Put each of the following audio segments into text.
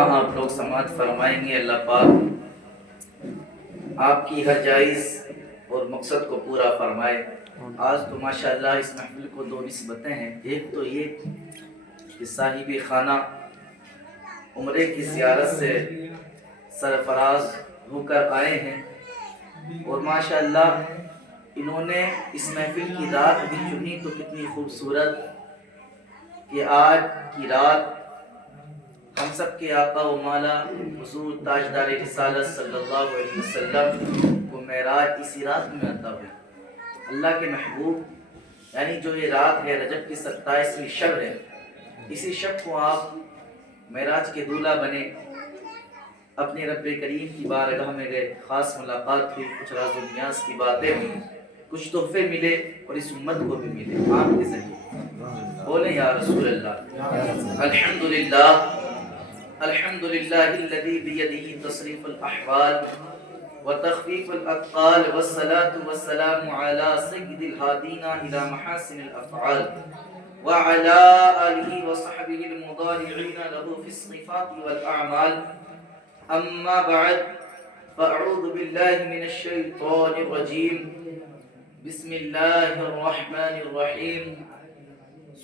آپ لوگ سماعت فرمائیں گے، اللہ پاک آپ کی ہر جائز اور مقصد کو پورا فرمائے۔ آج تو ماشاءاللہ اس محفل کو دو نسبتیں ہیں، ایک تو یہ کہ صاحب خانہ عمرے کی زیارت سے سرفراز ہو کر آئے ہیں، اور ماشاءاللہ انہوں نے اس محفل کی رات بھی چنی تو کتنی خوبصورت کہ آج کی رات ہم سب کے آقا و مولا حضور تاجدار رسالت صلی اللہ علیہ وسلم کو معراج اسی رات میں عطا ہوئی۔ اللہ کے محبوب یعنی جو یہ رات ہے رجب کی 27ویں شب ہے، اسی شب کو آپ معراج کے دولہا بنے، اپنے رب کریم کی بارگاہ میں گئے، خاص ملاقات ہوئی، کچھ راز و نیاز کی باتیں ہوئی، کچھ تحفے ملے اور اس امت کو بھی ملے آپ کے ذریعے۔ بولیں یا رسول اللہ۔ الحمدللہ الحمدللہ الذی بیدہ تصریف الاحوال وتخفیف الاثقال والصلاة والسلام علی سید الہادین الی محاسن الافعال وعلی آلہ وصحبہ المضارعین له فی الصفات والاعمال، اما بعد فاعوذ باللہ من الشیطان الرجیم، بسم اللہ الرحمن الرحیم۔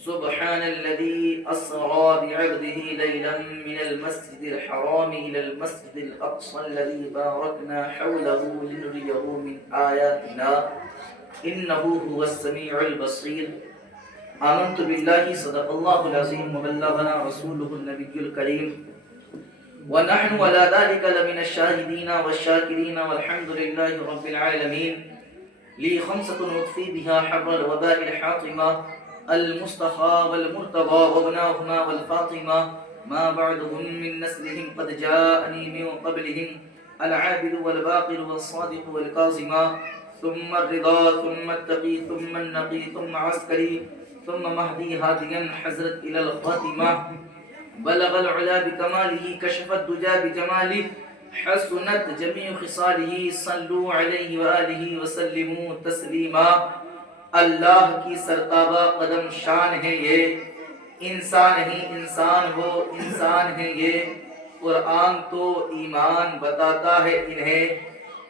سبحان الذي أسرى بعبده ليلا من المسجد الحرام إلى المسجد الأقصى الذي باركنا حوله لنريه من آياتنا إنه هو السميع البصير۔ آمنت بالله صدق الله العظيم وبلغنا رسوله النبي الكريم ونحن على ذلك لمن الشاهدين والشاكرين والحمد لله رب العالمين۔ لي خمسة نطفي بها حر الوباء الحاطمة المصطفى والمرتضى وابناهما والفاطمة، ما بعدهم من نسلهم قد جاءني من قبلهم العابد والباقر والصادق والكاظم، ثم الرضا ثم التقي ثم النقي ثم عسكري ثم مهدي هاديا حزرت إلى الخاتمة، بلغ العلا بكماله كشف الدجى بجماله حسنت جميع خصاله، صلوا عليه وآله وسلموا تسلیما۔ اللہ کی سرتابہ قدم شان ہے یہ، انسان ہی انسان ہو انسان ہے یہ، قرآن تو ایمان بتاتا ہے انہیں،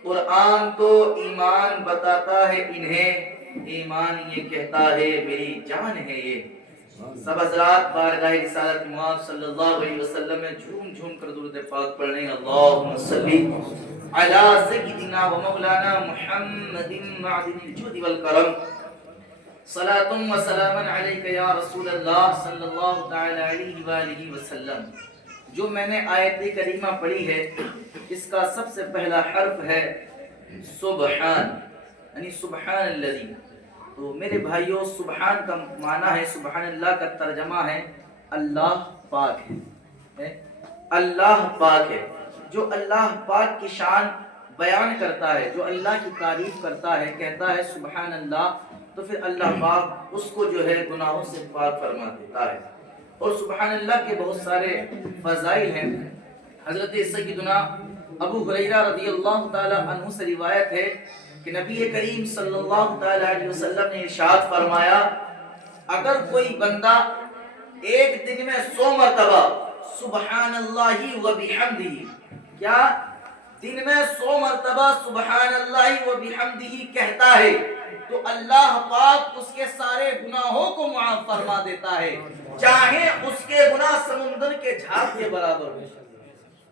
قرآن تو ایمان بتاتا ہے انہیں، ایمان یہ کہتا ہے میری جان ہے یہ۔ سب حضرات بارگاہ رسالت مواب صلی اللہ علیہ وسلم میں جھوم جھوم کر درود پاک پڑھ لیں۔ اللہم صلی علی سیدنا و مولانا محمد معدن الجود والکرم، صلاۃ و سلام علیک یا رسول اللہ صلی اللہ تعالی علیہ وآلہ وسلم۔ جو میں نے آیت کریمہ پڑھی ہے اس کا سب سے پہلا حرف ہے سبحان، یعنی سبحان الذی۔ تو میرے بھائیوں سبحان کا معنی ہے، سبحان اللہ کا ترجمہ ہے اللہ پاک ہے، اللہ پاک ہے۔ جو اللہ پاک کی شان بیان کرتا ہے، جو اللہ کی تعریف کرتا ہے، کہتا ہے سبحان اللہ، تو پھر اللہ پاک اس کو جو ہے گناہوں سے پاک فرما دیتا ہے۔ اور سبحان اللہ کے بہت سارے فضائل ہیں۔ حضرت سیدنا ابو ہریرہ رضی اللہ تعالی عنہ سے روایت ہے کہ نبی کریم صلی اللہ تعالی علیہ وسلم نے ارشاد فرمایا، اگر کوئی بندہ ایک دن میں 100 مرتبہ سبحان اللہ و بحمدہ، کیا دن میں 100 مرتبہ سبحان اللہ و بحمدہ کہتا ہے تو اللہ پاک اس کے سارے گناہوں کو معاف فرما دیتا ہے، چاہے اس کے گناہ سمندر کے جھاگ کے برابر ہو۔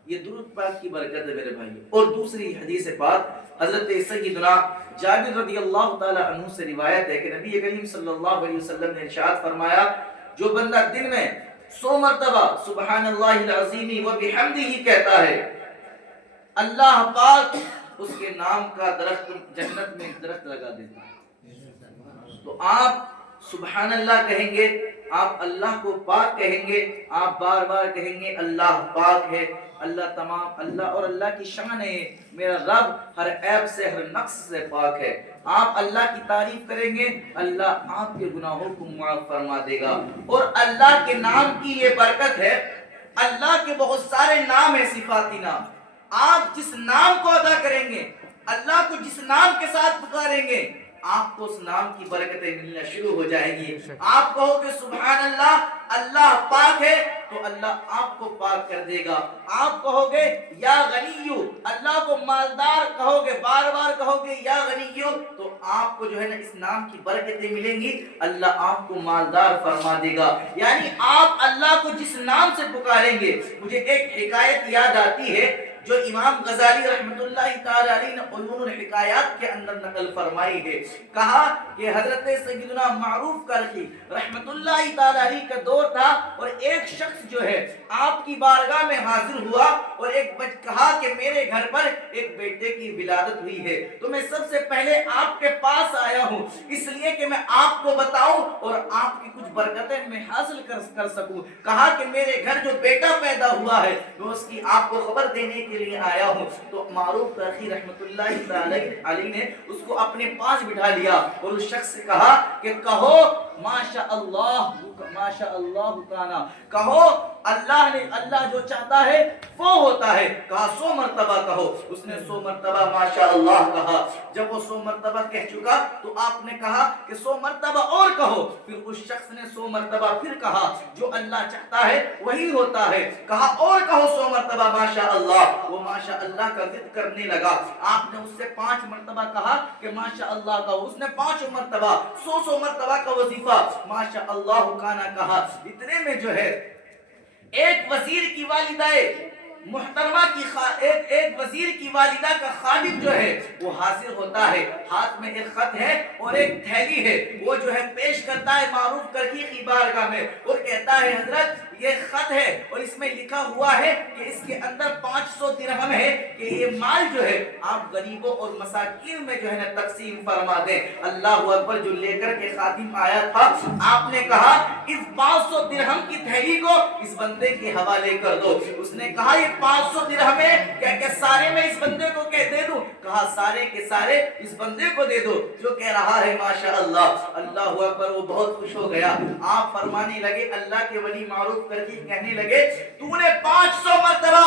یہ درود پاک کی برکت ہے میرے بھائی۔ اور دوسری حدیث پاک حضرت سیدنا جابر رضی اللہ تعالی عنہ سے روایت ہے کہ نبی کریم صلی اللہ علیہ وسلم نے ارشاد فرمایا، جو بندہ دن میں 100 مرتبہ سبحان اللہ العظیم و بحمدہ کہتا ہے، اللہ پاک اس کے نام کا درخت جنت میں درخت لگا دیتا ہے۔ تو آپ سبحان اللہ کہیں گے، آپ اللہ کو پاک کہیں گے، آپ بار بار کہیں گے اللہ پاک ہے، اللہ تمام اللہ اور اللہ کی شان ہے، میرا رب ہر عیب سے ہر نقص سے پاک ہے۔ آپ اللہ کی تعریف کریں گے، اللہ آپ کے گناہوں کو معاف فرما دے گا۔ اور اللہ کے نام کی یہ برکت ہے، اللہ کے بہت سارے نام ہیں، صفاتی نام، آپ جس نام کو ادا کریں گے، اللہ کو جس نام کے ساتھ پکاریں گے، آپ کو اس نام کی برکتیں ملنا شروع ہو جائیں گی۔ آپ کہو کہ سبحان اللہ، اللہ پاک ہے، تو اللہ آپ کو پاک کر دے گا. آپ کہو گے یا غنیو، اللہ کو مالدار کہو گے، بار بار کہو گے یا غنیو، تو آپ کو جو ہے نا اس نام کی برکتیں ملیں گی، اللہ آپ کو مالدار فرما دے گا. یعنی آپ اللہ کو جس نام سے پکاریں گے. مجھے ایک حکایت یاد آتی ہے جو امام غزالی رحمۃ اللہ تعالی علیہ نے علوم الحکایات کے اندر نقل فرمائی ہے. کہا کہ حضرت سیدنا معروف کرخی رحمۃ اللہ تعالی علیہ کا دور تھا، اور ایک شخص جو ہے آپ کی بارگاہ میں حاضر ہوا اور کہا کہ میرے گھر پر ایک بیٹے کی ولادت ہوئی ہے، تو میں سب سے پہلے آپ کے پاس آیا ہوں اس لیے کہ میں آپ کو بتاؤں اور آپ کی کچھ برکتیں میں حاصل کر سکوں. کہا کہ میرے گھر جو بیٹا پیدا ہوا ہے میں اس کی آپ کو خبر دینے کے لیے آیا ہوں. تو معروف کرخی رحمۃ اللہ تعالی علیہ نے اس کو اپنے پاس بٹھا لیا اور اس شخص سے کہا کہ کہو ماشاء اللہ ماشاء اللہ کانا، کہو اللہ جو چاہتا ہے وہ ہوتا ہے. کہا 100 مرتبہ کہو. اس نے 100 مرتبہ ماشاء اللہ کہا. جب وہ 100 مرتبہ کہہ چکا تو آپ نے کہا کہ 100 مرتبہ اور کہو. پھر اس شخص نے 100 مرتبہ پھر کہا جو اللہ چاہتا ہے وہی ہوتا ہے. کہا اور کہو 100 مرتبہ ماشاء اللہ. وہ ماشاء اللہ کا ذکر کرنے لگا. آپ نے اس سے 5 مرتبہ کہا کہ ماشاء اللہ کہو. اس نے 5 مرتبہ 100 مرتبہ کا وظیفہ ماشاء اللہ کانا کہا. اتنے میں جو ہے ایک وزیر کی والدہ محترمہ ایک وزیر کی والدہ کا خادم جو ہے وہ حاضر ہوتا ہے. ہاتھ میں ایک خط ہے اور ایک تھیلی ہے. وہ جو ہے پیش کرتا ہے معروف کرخی کی بارگاہ میں اور کہتا ہے حضرت یہ خط ہے اور اس میں لکھا ہوا ہے کہ اس کے اندر 500 درہم ہے کہ یہ مال جو ہے آپ غریبوں اور مساکین میں جو ہے نا تقسیم فرما دیں. اللہ اکبر. جو لے کر کے خادم آیا تھا آپ نے کہا اس 500 درہم کی تھیلی کو اس بندے کے حوالے کر دو. اس نے کہا یہ 500 درہم ہے کہ سارے میں اس بندے کو دے دوں؟ کہا سارے کے سارے اس بندے کو دے دو جو کہہ رہا ہے ماشاء اللہ. اللہ اکبر. وہ بہت خوش ہو گیا. آپ فرمانے لگے اللہ کے ولی معروف کرخی کہنے لگے تو نے 500 مرتبہ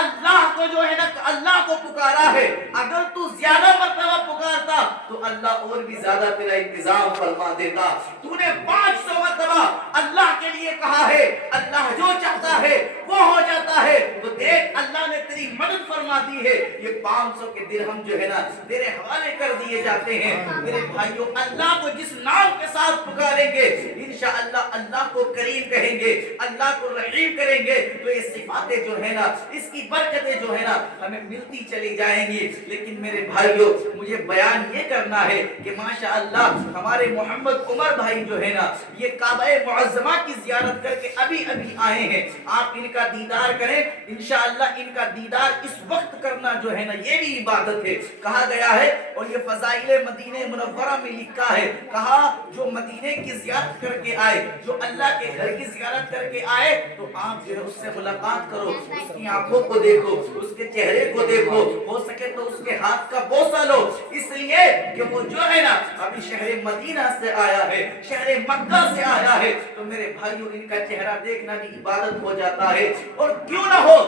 اللہ کو جو ہے نا اللہ کو پکارا ہے. اگر تو زیادہ مرتبہ پکارتا تو اللہ اور بھی زیادہ تیرا انتظام فرما دیتا. تو نے 500 مرتبہ اللہ کے لیے کہا ہے. اللہ جو چاہتا ہے وہ ہو جاتا ہے. تو دیکھ اللہ نے تیری مدد فرما دی ہے. یہ 500 کے درہم جو ہے نا تیرے حوالے کر دیے جاتے ہیں. میرے بھائیوں اللہ کو جس نام کے ساتھ پکاریں گے انشاءاللہ اللہ کو کریم کہیں گے، اللہ کو رحیم کریں گے تو یہ صفاتیں جو ہے نا اس کی برکتیں جو ہے نا ہمیں ملتی چلی جائیں گی. لیکن میرے بھائیوں مجھے بیان یہ کرنا ہے کہ ماشاءاللہ ہمارے محمد عمر بھائی جو ہے نا یہ کعبہ معظمہ کی زیارت کر کے ابھی آئے ہیں. آپ ان کا دیدار کریں انشاءاللہ. ان کا دیدار اس وقت کرنا جو ہے نا یہ بھی عبادت ہے. کہا گیا ہے اور یہ فضائل مدینہ منورہ میں لکھا ہے. کہا جو مدینے کی زیارت کر کے آئے، جو اللہ کے گھر کی زیارت کر کے آئے تو آپ جو ہے اس سے ملاقات کرو، اس کی آنکھوں کو دیکھو، اس کے چہرے کو دیکھو، ہو سکے تو اس کے ہاتھ کا بوسہ لو. اس لیے کہ وہ جو ہے نا ابھی شہر مدینہ سے آیا ہے، شہر مکہ سے آیا ہے. تو میرے بھائیوں ان کا چہرہ دیکھنا بھی عبادت ہو جاتا ہے. اور کیوں نہ ہو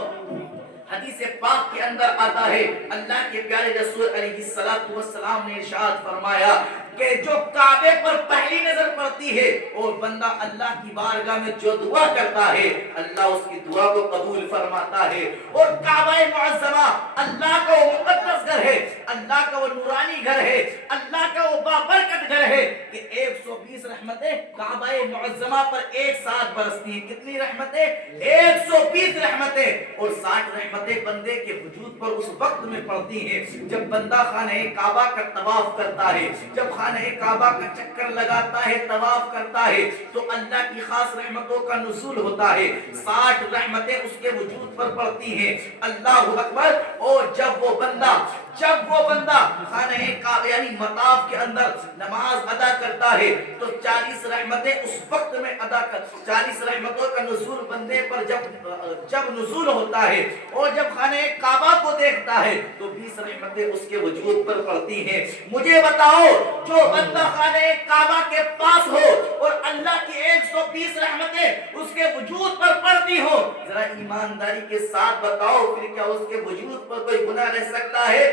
حدیث پاک کے اندر آتا ہے اللہ کے پیارے رسول علیہ السلام نے ارشاد فرمایا کہ جو کعبے پر پہلی نظر پڑتی ہے اور بندہ اللہ کی بارگاہ میں جو دعا کرتا ہے اللہ اس کی دعا کو قبول فرماتا ہے. اور کعبہ معظمہ اللہ کا وہ مقدس گھر ہے، اللہ کا وہ نورانی گھر ہے، اللہ کا وہ بابرکت گھر ہے کہ 120 رحمتیں کعبہ معظمہ پر ایک ساتھ برستی ہیں. کتنی رحمتیں؟ 120 رحمتیں. اور 60 رحمتیں بندے کے وجود پر اس وقت میں پڑتی ہیں جب بندہ خانہ کعبہ کا طواف کرتا ہے، جب خانہ کعبہ کا چکر لگاتا ہے، طواف کرتا ہے تو اللہ کی خاص رحمتوں کا نزول ہوتا ہے. 60 رحمتیں اس کے وجود پر پڑتی ہیں. اللہ اکبر. اور جب وہ بندہ خانہ کعبہ یعنی مطاف کے اندر نماز ادا کرتا ہے تو 40 رحمتیں اس وقت میں 40 رحمتوں کا نزول بندے پر جب نزول ہوتا ہے. اور جب خانہ کعبہ کو دیکھتا ہے تو 20 رحمتیں اس کے وجود پر پڑتی ہیں. مجھے بتاؤ جو بندہ خانہ کعبہ کے پاس ہو اور اللہ کی 120 رحمتیں اس کے وجود پر پڑتی ہو، ذرا ایمانداری کے ساتھ بتاؤ پھر کیا اس کے وجود پر کوئی گناہ رہ سکتا ہے؟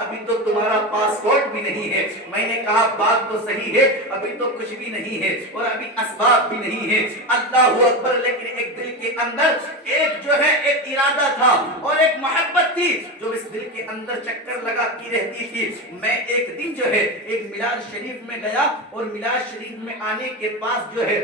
ابھی تو تمہارا پاسپورٹ بھی نہیں ہے. میں نے کہا بات تو صحیح ہے, ابھی تو کچھ بھی نہیں ہے اور ابھی اسباب بھی نہیں ہے. اللہ اکبر. لیکن ایک دل کے اندر ایک جو ہے ایک ارادہ تھا اور ایک محبت تھی جو اس دل کے اندر چکر لگاتی رہتی تھی. میں ایک دن جو ہے ایک میلاد شریف میں گیا اور میلاد شریف میں آنے کے پاس جو ہے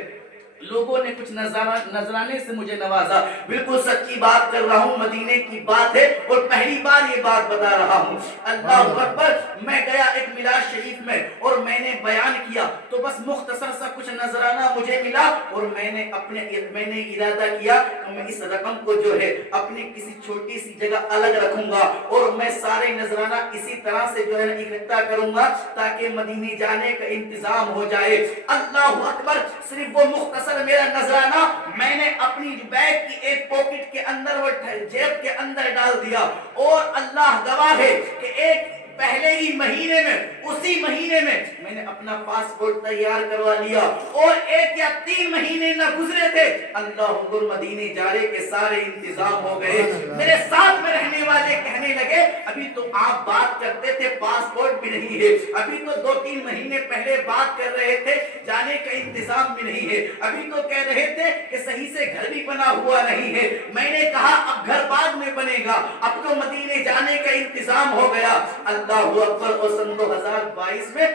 لوگوں نے کچھ نذرانے سے مجھے نوازا. بالکل سچی بات کر رہا ہوں, مدینے کی بات ہے اور پہلی بار یہ بات بتا رہا ہوں. اللہ اکبر. میں گیا ایک میلاد شریف میں اور میں نے بیان کیا تو بس مختصر سا کچھ نذرانہ مجھے ملا اور میں نے ارادہ کیا کہ میں اس رقم کو جو ہے اپنی کسی چھوٹی سی جگہ الگ رکھوں گا اور میں سارے نذرانہ اسی طرح سے جو ہے اکٹھا کروں گا تاکہ مدینے جانے کا انتظام ہو جائے. اللہ اکبر. صرف وہ مختصر میرا نذرانہ میں نے اپنی بیگ کی ایک پاکٹ کے اندر اور جیب کے اندر ڈال دیا اور اللہ گواہ ہے کہ ایک پہلے ہی مہینے میں اسی مہینے میں نے اپنا پاسپورٹ تیار کروا لیا اور 1 یا 3 مہینے نہ گزرے تھے اللہ اکبر مدینے جانے کے سارے انتظام ہو گئے. میرے ساتھ میں رہنے والے کہنے لگے ابھی تو آپ بات کرتے تھے پاسپورٹ بھی نہیں ہے, ابھی تو 2-3 مہینے پہلے بات کر رہے تھے جانے کا انتظام بھی نہیں ہے, ابھی تو کہہ رہے تھے کہ صحیح سے گھر بھی بنا ہوا نہیں ہے. میں نے کہا اب گھر بعد میں بنے گا, اب تو مدینے جانے کا انتظام ہو گیا. اللہ اکبر. اور سن 2022 میں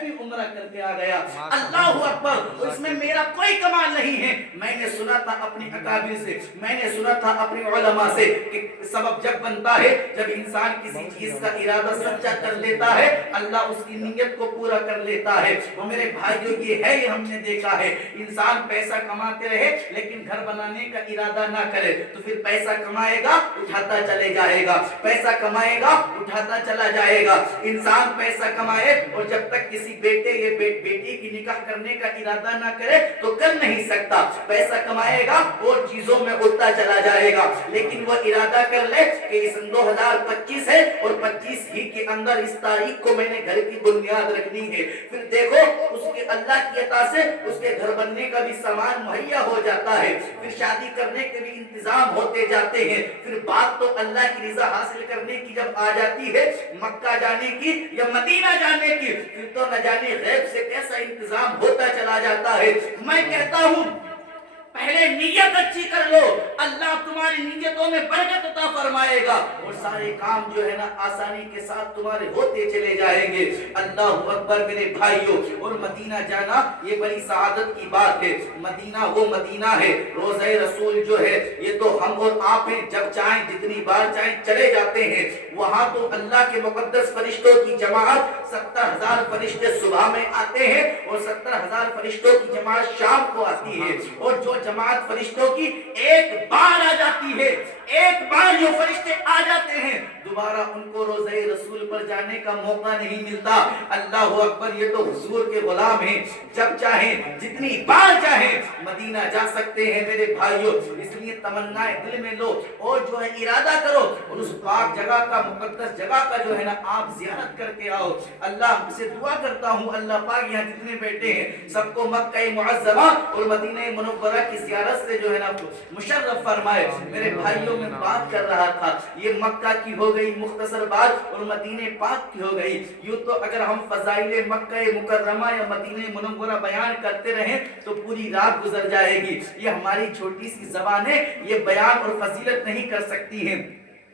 بھی عمرہ کر کے آ گیا. اللہ اکبر. اس میں میرا کوئی کمال نہیں ہے. میں نے سنا تھا اپنی اکابر سے, میں نے سنا تھا اپنے علماء سے کہ سبب جب بنتا ہے جب انسان کسی چیز کا ارادہ سچا کر لیتا ہے اللہ اس کی نیت کو پورا کر لیتا ہے. وہ میرے بھائیوں یہ ہے, یہ ہم نے دیکھا ہے انسان پیسہ کماتے رہے لیکن گھر بنانے کا ارادہ نہ کرے تو پھر پیسہ کمائے گا اٹھاتا چلے جائے گا, پیسہ کمائے گا اٹھاتا چلا جائے گا. انسان پیسہ کمائے اور جب تک کسی بیٹے یا بیٹی کی نکاح کرنے کا ارادہ نہ کرے تو کر نہیں سکتا. پیسہ کمائے گا اور چیزوں میں اڑتا چلا جائے گا, لیکن وہ ارادہ کر لے کہ اس 2025 ہے اور 25 ہی کے اندر اس تاریخ کو میں نے گھر کی بنیاد رکھنی ہے. پھر دیکھو اس کے اللہ کی عطا سے اس کے گھر بننے کا بھی سامان مہیا ہو جاتا ہے, پھر شادی کرنے کے بھی انتظام ہوتے جاتے ہیں. پھر بات تو اللہ کی رضا حاصل کرنے کی جب آ جاتی ہے مکہ جانے کی یا مدینہ جانے کی پھر تو نہ جانے غیب سے کیسا انتظام ہوتا چلا جاتا ہے. میں کہتا ہوں پہلے نیت اچھی کر لو, اللہ تمہاری نیتوں میں برکت عطا فرمائے گا اور سارے کام جو ہے نا آسانی کے ساتھ تمہارے ہوتے چلے جائیں گے. اللہ اکبر میرے بھائیوں. اور مدینہ جانا یہ بڑی سعادت کی بات ہے. مدینہ وہ مدینہ ہے, روضہ رسول جو ہے یہ تو ہم اور آپ ہیں, جب چاہیں جتنی بار چاہیں چلے جاتے ہیں. وہاں تو اللہ کے مقدس فرشتوں کی جماعت 70,000 فرشتے صبح میں آتے ہیں اور 70,000 فرشتوں کی جماعت شام کو آتی ہے. اور جو جماعت فرشتوں کی ایک بار آ جاتی ہے, ایک بار جو فرشتے آ جاتے ہیں دوبارہ ان کو روضہ رسول پر جانے کا موقع نہیں ملتا. اللہ اکبر. یہ تو حضور کے غلام ہیں, جب چاہیں جتنی بار چاہیں مدینہ جا سکتے ہیں میرے بھائیوں. اس لیے تمنائیں دل میں لو اور جو ہے ارادہ کرو اور اس پاک جگہ کا مقدس جگہ کا جو ہے نا آپ زیارت کر کے آؤ. اللہ سے دعا کرتا ہوں اللہ پاک یہاں جتنے بیٹھے ہیں سب کو مکہ معظمہ اور مدینہ منورہ کی زیارت سے جو ہے نا مشرف فرمائے. میرے بھائیوں میں بات کر رہا تھا یہ مکہ کی ہو گئی مختصر بات اور مدینہ پاک کی ہو گئی. یوں تو اگر ہم فضائل مکہ مکرمہ یا مدینہ منورہ بیان کرتے رہیں تو پوری رات گزر جائے گی. یہ ہماری چھوٹی سی زبانیں یہ بیان اور فضیلت نہیں کر سکتی ہیں,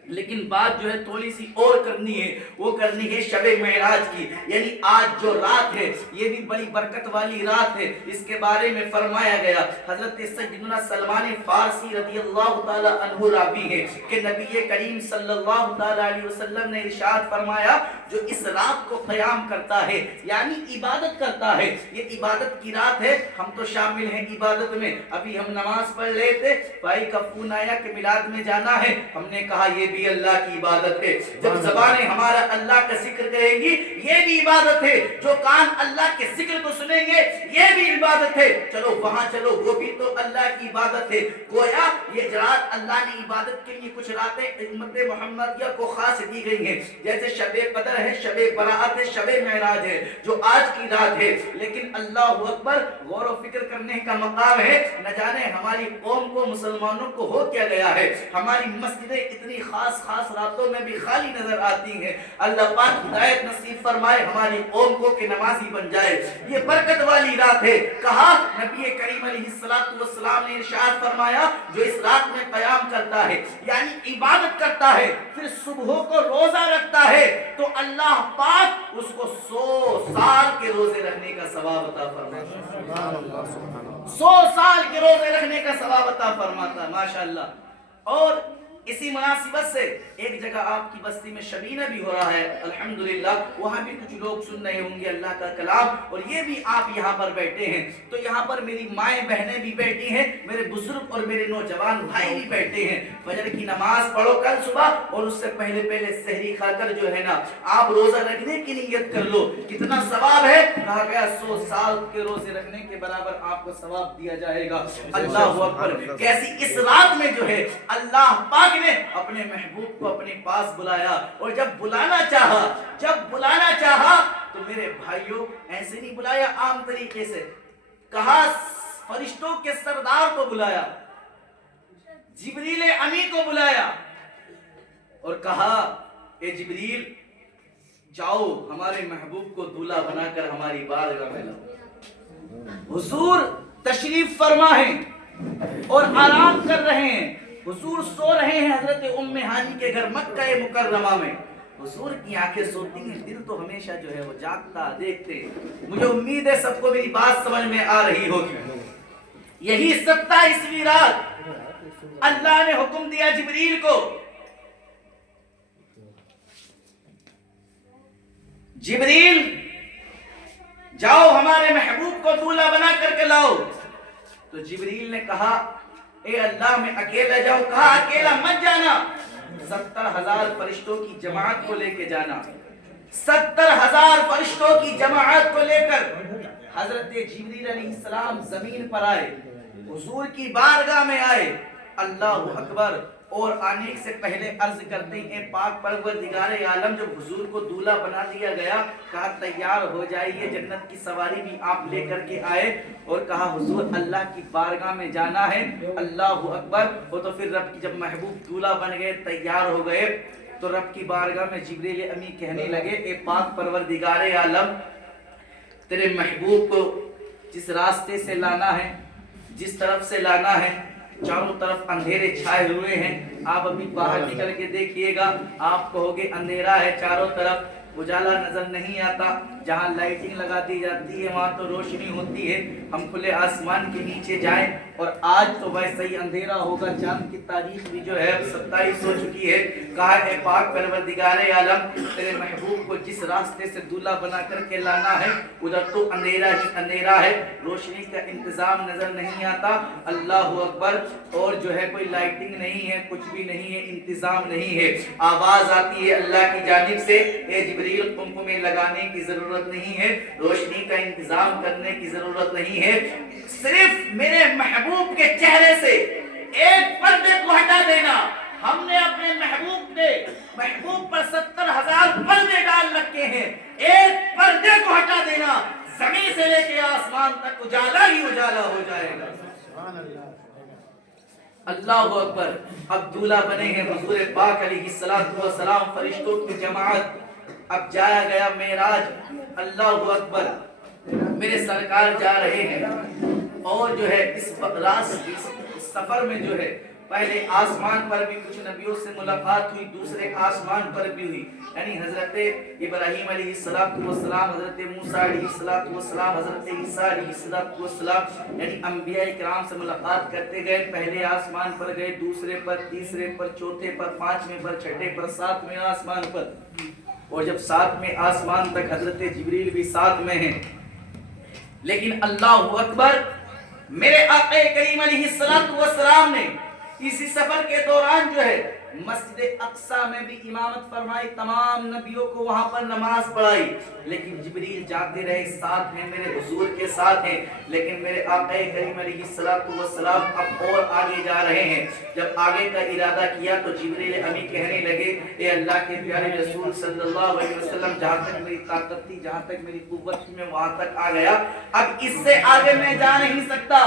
لیکن بات جو ہے تھوڑی سی اور کرنی ہے, وہ کرنی ہے شب معراج کی. یعنی آج جو رات ہے یہ بھی بڑی برکت والی رات ہے. اس کے بارے میں فرمایا گیا حضرت سیدنا سلمان فارسی رضی اللہ تعالی عنہ راوی ہے کہ نبی کریم صلی اللہ تعالی علیہ وسلم نے ارشاد فرمایا جو اس رات کو قیام کرتا ہے یعنی عبادت کرتا ہے, یہ عبادت کی رات ہے. ہم تو شامل ہیں عبادت میں. ابھی ہم نماز پڑھ رہے تھے, بھائی کا فون آیا کہ میلاد میں جانا ہے. ہم نے کہا یہ بھی اللہ کی عبادت ہے. جب زبانیں ہمارا اللہ کا ذکر کریں گی یہ بھی عبادت ہے. جو کان اللہ کے ذکر کو سنیں گے یہ بھی عبادت ہے. چلو وہاں چلو, وہ بھی تو اللہ کی عبادت ہے. گویا یہ رات اللہ نے عبادت کے لیے کچھ راتیں امت محمدیہ کو خاص دی گئی ہیں, جیسے شب قدر ہے, شب برات ہے, شب معراج ہے جو آج کی رات ہے. لیکن اللہ اکبر غور و فکر کرنے کا مقام ہے. نہ جانے ہماری قوم کو مسلمانوں کو ہو کیا گیا ہے, ہماری مسجدیں اتنی خاص خاص راتوں میں بھی خالی نظر آتی ہیں۔ اللہ پاک ہدایت نصیب فرمائے ہماری قوم کو کہ نمازی بن جائے۔ یہ برکت والی رات ہے۔ کہا نبی کریم علیہ السلام نے ارشاد فرمایا جو اس رات میں قیام کرتا ہے یعنی عبادت کرتا ہے پھر صبح کو روزہ رکھتا ہے تو اللہ پاک اس کو 100 سال کے روزے رکھنے کا ثواب عطا فرماتا ہے۔ 100 سال کے روزے رکھنے کا ثواب عطا فرماتا ہے ماشاءاللہ۔ اور اسی مناسبت سے ایک جگہ آپ کی بستی میں شبینہ بھی ہو رہا ہے الحمدللہ، وہاں بھی کچھ لوگ سن رہے ہوں گے اللہ کا کلام، اور یہ بھی آپ یہاں پر بیٹھے ہیں تو یہاں پر میری مائیں بہنیں بھی بیٹھی ہیں، میرے بزرگ اور میرے نوجوان بھائی بھی بیٹھے ہیں۔ فجر کی نماز پڑھو کل صبح اور اس سے پہلے سحری کھا کر جو ہے نا آپ روزہ رکھنے کی نیت کر لو۔ کتنا ثواب ہے؟ کہا گیا 100 سال کے روزے رکھنے کے برابر آپ کو ثواب دیا جائے گا۔ اللہ اکبر! کیسی اس رات میں جو ہے اللہ پاک نے اپنے محبوب کو اپنے پاس بلایا، اور جب بلانا چاہا تو میرے بھائیوں ایسے نہیں بلایا عام طریقے سے، کہا فرشتوں کے سردار کو بلایا، جبریل امی کو بلایا اور کہا اے جبریل جاؤ ہمارے محبوب کو دولہا بنا کر ہماری بارگاہ میں لاؤ۔ حضور تشریف فرما ہیں اور آرام کر رہے ہیں، حضور سو رہے ہیں حضرت ام ہانی کے گھر مکہ مکرمہ میں۔ حضور کی آنکھیں سوتی ہیں، دل تو ہمیشہ جو ہے وہ جاگتا دیکھتے۔ مجھے امید ہے سب کو میری بات سمجھ میں آ رہی ہوگی۔ یہی 27ویں رات اللہ نے حکم دیا جبریل کو، جبریل جاؤ ہمارے محبوب کو دولہا بنا کر کے لاؤ۔ تو جبریل نے کہا اے اللہ میں اکیلا جاؤں؟ کہا اکیلا مت جانا، 70,000 فرشتوں کی جماعت کو لے کے جانا۔ 70,000 فرشتوں کی جماعت کو لے کر حضرت جبریل علیہ السلام زمین پر آئے، حضور کی بارگاہ میں آئے۔ اللہ اکبر! اور آنے سے پہلے عرض کرتے ہیں پاک پروردگار عالم جب حضور کو دولہا بنا دیا گیا، کہا تیار ہو جائیے، جنت کی سواری بھی آپ لے کر کے آئے، اور کہا حضور اللہ کی بارگاہ میں جانا ہے۔ اللہ اکبر! وہ تو پھر رب کی جب محبوب دولہا بن گئے، تیار ہو گئے، تو رب کی بارگاہ میں جبریل امی کہنے لگے اے پاک پروردگار عالم، تیرے محبوب کو جس راستے سے لانا ہے، جس طرف سے لانا ہے، چاروں طرف اندھیرے چھائے ہوئے ہیں، آپ ابھی باہر نکل کے دیکھیے گا، آپ کہو گے اندھیرا ہے، چاروں طرف اجالا نظر نہیں آتا، جہاں لائٹنگ لگا دی جاتی ہے وہاں تو روشنی ہوتی ہے، ہم کھلے آسمان کے نیچے جائیں، اور آج تو ویسے ہی اندھیرا ہوگا، چاند کی تاریخ بھی جو ہے 27 ہو چکی ہے۔ کہا اے پاک پروردگار عالم، تیرے محبوب کو جس راستے سے دولہا بنا کر کے لانا ہے ادھر تو اندھیرا ہی اندھیرا ہے، روشنی کا انتظام نظر نہیں آتا۔ اللہ اکبر! اور جو ہے کوئی لائٹنگ نہیں ہے، کچھ بھی نہیں ہے، انتظام نہیں ہے، آواز آتی ہے اللہ کی جانب سے اے جبریل قمقمے لگانے کی ضرورت نہیں ہے، روشنی کا انتظام کرنے کی ضرورت نہیں ہے، صرف میرے محبوب کے چہرے سے ایک پردے کو ہٹا دینا۔ ہم نے اپنے محبوب پر 70,000 پردے ڈال رکھے ہیں، ایک پردے کو ہٹا دینا، زمین سے لے کے آسمان تک اجالا ہی اجالا ہو جائے گا۔ اللہ اکبر! اب دولہا بنے ہیں حضور پاک علیہ السلام، فرشتوں کی جماعت، اب جایا گیا معراج۔ اللہ اکبر! میرے سرکار جا رہے ہیں، اور جو ہے اس سفر میں جو ہے پہلے آسمان پر بھی کچھ نبیوں سے ملاقات ہوئی، دوسرے آسمان پر بھی ہوئی، یعنی حضرت ابراہیم علیہ السلام، حضرت موسیٰ علیہ السلام، حضرت عیسیٰ علیہ السلام، یعنی انبیاء کرام سے ملاقات کرتے گئے، پہلے آسمان پر گئے، دوسرے پر، تیسرے پر، چوتھے پر، پانچویں پر، چھٹے پر، ساتویں آسمان پر، اور جب ساتویں آسمان تک حضرت جبریل بھی ساتھ میں ہیں۔ لیکن اللہ اکبر! میرے آقا کریم علیہ السلام نے اسی سفر کے دوران جو ہے مسجد اقصیٰ میں بھی امامت فرمائی، تمام نبیوں کو وہاں پر نماز پڑھائی، لیکن جبریل جاتے رہے، ساتھ ہیں، میرے حضور کے ساتھ ہیں، لیکن میرے آقا کریم علیہ السلام اب اور آگے جا رہے ہیں۔ جب آگے کا ارادہ کیا تو جبریل امی کہنے لگے اے اللہ کے پیارے رسول صلی اللہ علیہ وسلم، جہاں تک میری طاقت تھی، جہاں تک میری قوت تھی، میں وہاں تک آ گیا، اب اس سے آگے میں جا نہیں سکتا،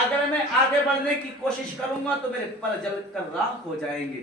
اگر میں آگے بڑھنے کی کوشش کروں گا تو میرے پر جل کر راکھ ہو جائیں گے،